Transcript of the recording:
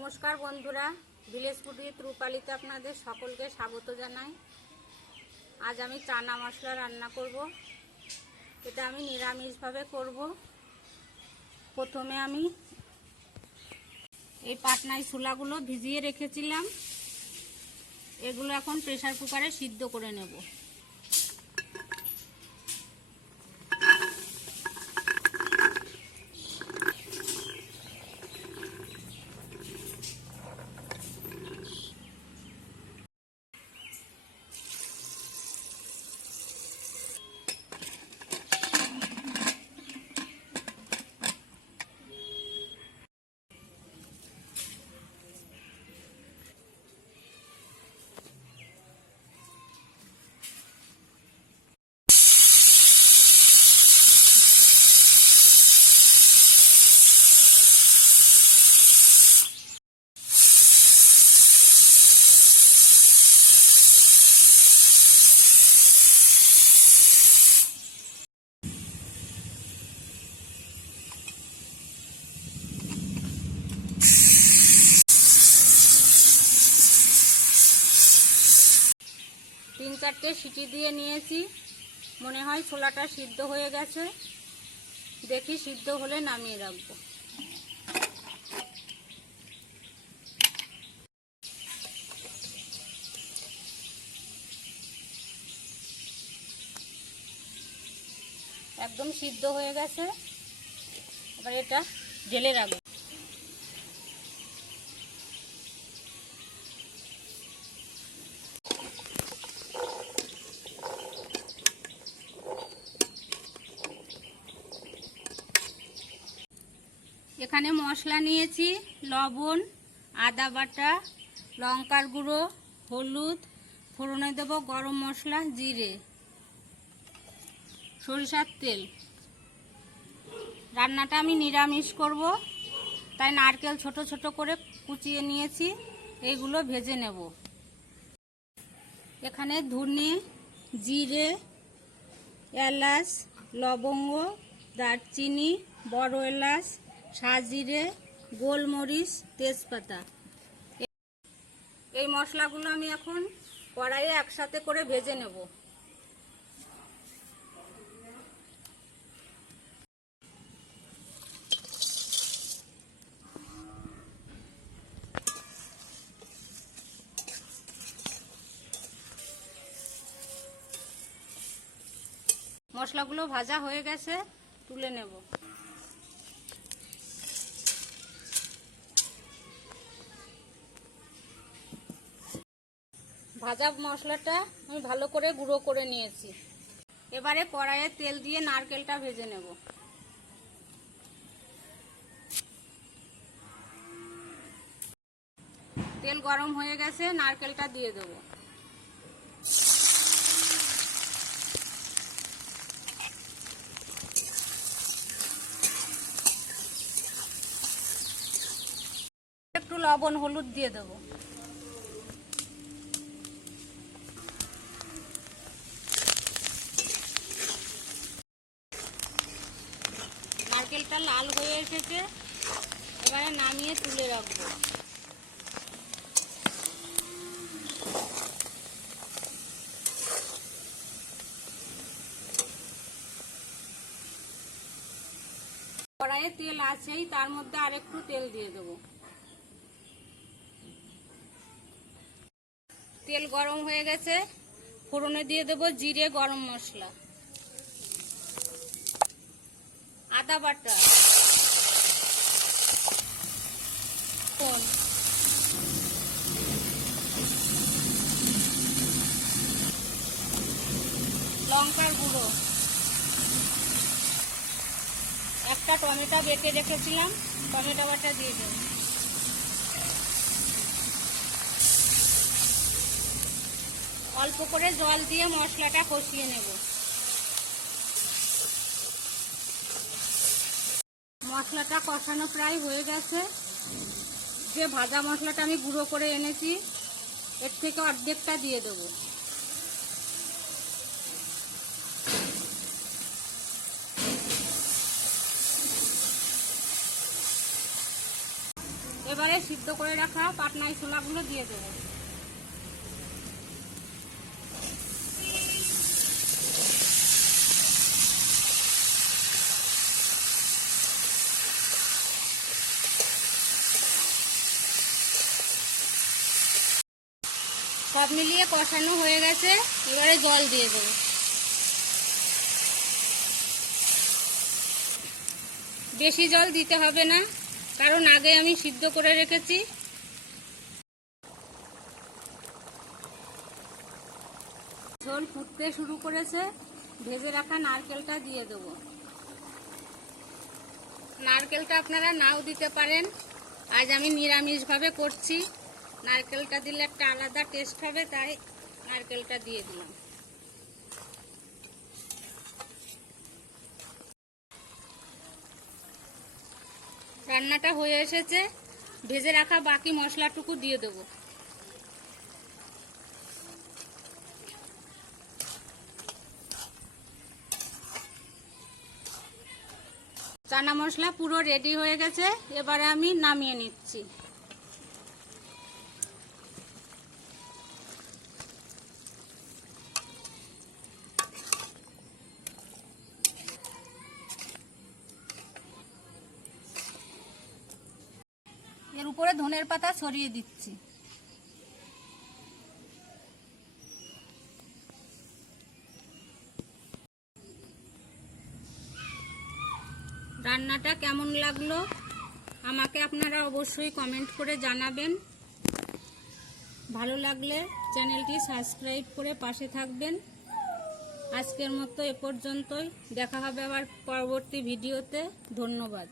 नमस्कार बंधुरा village food with রূপালীতে আপনাদের সকলকে স্বাগত জানাই। আজ আমি চানা মশলা রান্না করব। এটা আমি নিরামিষভাবে করব। প্রথমে আমি এই পাটনাই ছোলাগুলো ভিজিয়ে রেখেছিলাম, এগুলো এখন প্রেসার কুকারে সিদ্ধ করে নেব। 3-4টে সিটি দিয়ে নিয়েছি। মনে হয় ছোলাটা সিদ্ধ হয়ে গেছে। দেখি সিদ্ধ হলে নামিয়ে রাখবো। একদম সিদ্ধ হয়ে গেছে। এবার এটা ঢেলে রাখবো। এখানে মশলা নিয়েছি, লবণ, আদা বাটা, লঙ্কার গুঁড়ো, হলুদ, ফোড়নে দেব গরম মশলা, জিরে, সরিষার তেল। রান্নাটা আমি নিরামিষ করব, তাই নারকেল ছোট ছোট করে কুচিয়ে নিয়েছি, এইগুলো ভেজে নেব। এখানে ধনে, জিরে, এলাচ, লবঙ্গ, দারচিনি, বড় এলাচ, সাজিরে, গোলমরিচ, তেজপাতা, এই মশলাগুলো আমি এখন কড়াইয়ে একসাথে করে ভেজে নেব। মশলাগুলো ভাজা হয়ে গেছে, তুলে নেব। ভাজা মশলাটা আমি ভালো করে গুঁড়ো করে নিয়েছি। এবারে কড়াইয়ে তেল দিয়ে নারকেলটা ভেজে নেব। তেল গরম হয়ে গেছে, নারকেলটা দিয়ে দেব। একটু লবণ হলুদ দিয়ে দেব। নারকেলটা লাল হয়ে এসেছে, এবারে নামিয়ে তুলে রাখবো। কড়াইয়ে তেল আছেই, তার মধ্যে আরেকটু তেল দিয়ে দেবো। তেল গরম হয়ে গেছে, ফোড়নে দিয়ে দেবো জিরে, গরম মশলা, আদা বাটা, লঙ্কার গুঁড়ো, একটা টমেটো বেটে রেখেছিলাম, টমেটো বাটা দিয়ে দেব। অল্প করে জল দিয়ে মশলাটা কষিয়ে নেব। মশলাটা কষানো প্রায় হয়ে গেছে। যে ভাজা মশলাটা আমি গুঁড়ো করে এনেছি, এর থেকে অর্ধেকটা দিয়ে দেবো। এবারে সিদ্ধ করে রাখা পাটনাই ছোলাগুলো দিয়ে দেবো। সব মিলিয়ে কষানো হয়ে গেছে, এবারে জল দিয়ে দেবো। বেশি জল দিতে হবে না, কারণ আগে আমি সিদ্ধ করে রেখেছি। ঝোল ফুটতে শুরু করেছে, ভেজে রাখা নারকেলটা দিয়ে দেবো। নারকেলটা আপনারা নাও দিতে পারেন, আজ আমি নিরামিষভাবে করছি। নারকেলটা দিলে একটা আলাদা টেস্ট হবে, তাই নারকেলটা দিয়ে দিলাম। রান্নাটা হয়ে এসেছে, ভেজে রাখা বাকি মশলাটুকু দিয়ে দেবো। চানা মশলা পুরো রেডি হয়ে গেছে, এবারে আমি নামিয়ে নিচ্ছি। এর উপরে ধনের পাতা ছড়িয়ে দিচ্ছি। রান্নাটা কেমন লাগলো আমাকে আপনারা অবশ্যই কমেন্ট করে জানাবেন। ভালো লাগলে চ্যানেলটি সাবস্ক্রাইব করে পাশে থাকবেন। আজকের মতো এ পর্যন্তই, দেখা হবে আবার পরবর্তী ভিডিওতে। ধন্যবাদ।